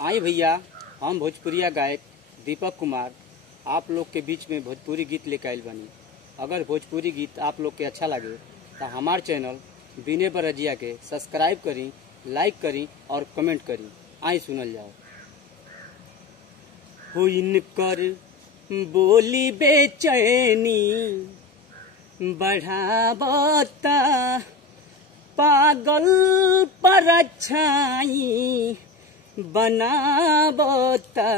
आई भैया, हम भोजपुरिया गायक दीपक कुमार आप लोग के बीच में भोजपुरी गीत लेकर आयल बनी। अगर भोजपुरी गीत आप लोग के अच्छा लगे तो हमार चैनल बिने बरजिया के सब्सक्राइब करी, लाइक करी और कमेंट करी। आई सुनल जाओ। हो इनकर बोली बेचैनी बढ़ावता, पागल परछाई बनावता,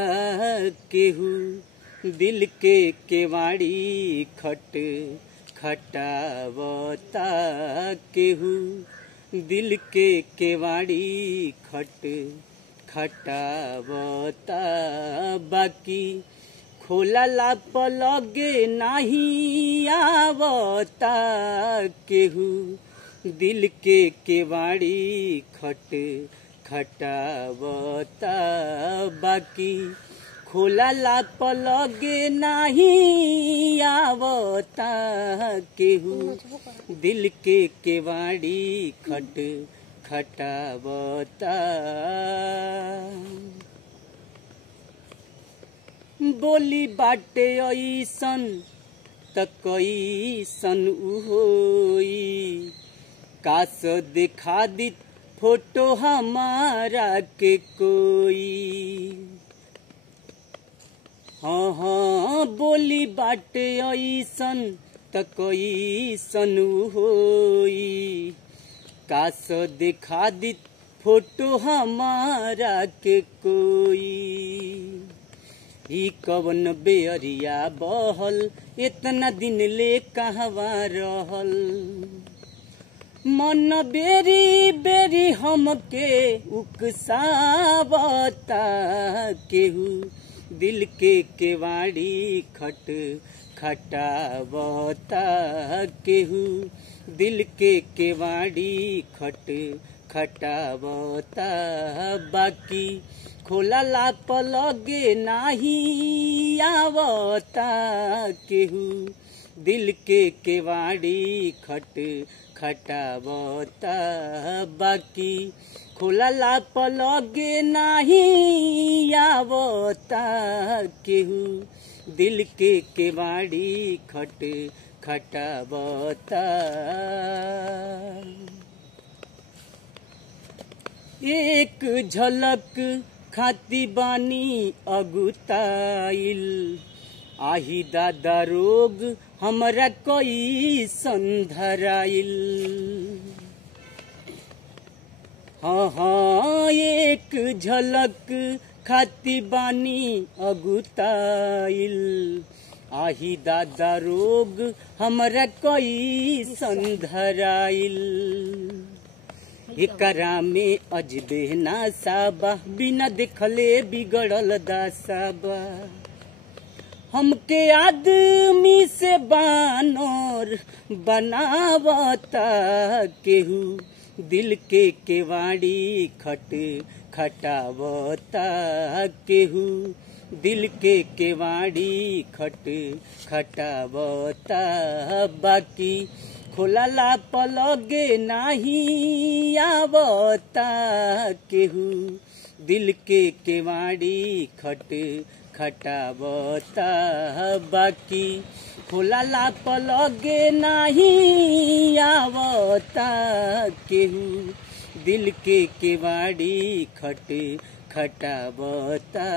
केहू दिल के केवाड़ी खट खटावता, केहू दिल के केवाड़ी खट खटावता, बाकी खोलला पलगे नहीं आवता, केहू दिल के केवाड़ी खट खटावता, बाकी खोलला पलगे नहीं आवता, केहू दिल के केवाड़ी खट खटावता। बोली बाटे ऐसन त कैसन होई, काश दिखा दी फोटो हमारा के कोई। हाँ हाँ बोली बाटे ऐसन त कैसन होई, काश दिखा दी फोटो हमारा के कोई। ई कवन बेअरिया बहल इतना दिन ले कहवा रहल, मन बेरी बेरी हमके उकसावता, केहू दिल के केवाड़ी खट खटावता, केहू दिल के केवाड़ी खट खटावता, बाकी खोलला पलगे नहीं आवता, केहू दिल के केवाड़ी खट खटावता, बाकी खोलला पलगे नहीं आवता, केहू दिल के केवाड़ी खट खटावता। एक झलक खाती बानी अगुताइल, आही दादा रोग हमरा कोई संधराइल। हाँ हाँ एक झलक खाती बानी अगुताइल, आही दादा रोग हमरा कोई संधराइल। एकरा में अजबे नासाबा, बिना देखले बिगड़ल दासाबा, हमके आदमी से बानर बनावता, केहू दिल के केवाड़ी खट खटावता, केहू दिल के केवाड़ी खट खटावता, बाकी खोलला पलगे नहीं आवता, केहू दिल के केवाड़ी खट खटावता, बाकी खोलला पलगे नहीं आवता, केहू दिल के केवाड़ी खट खटावता।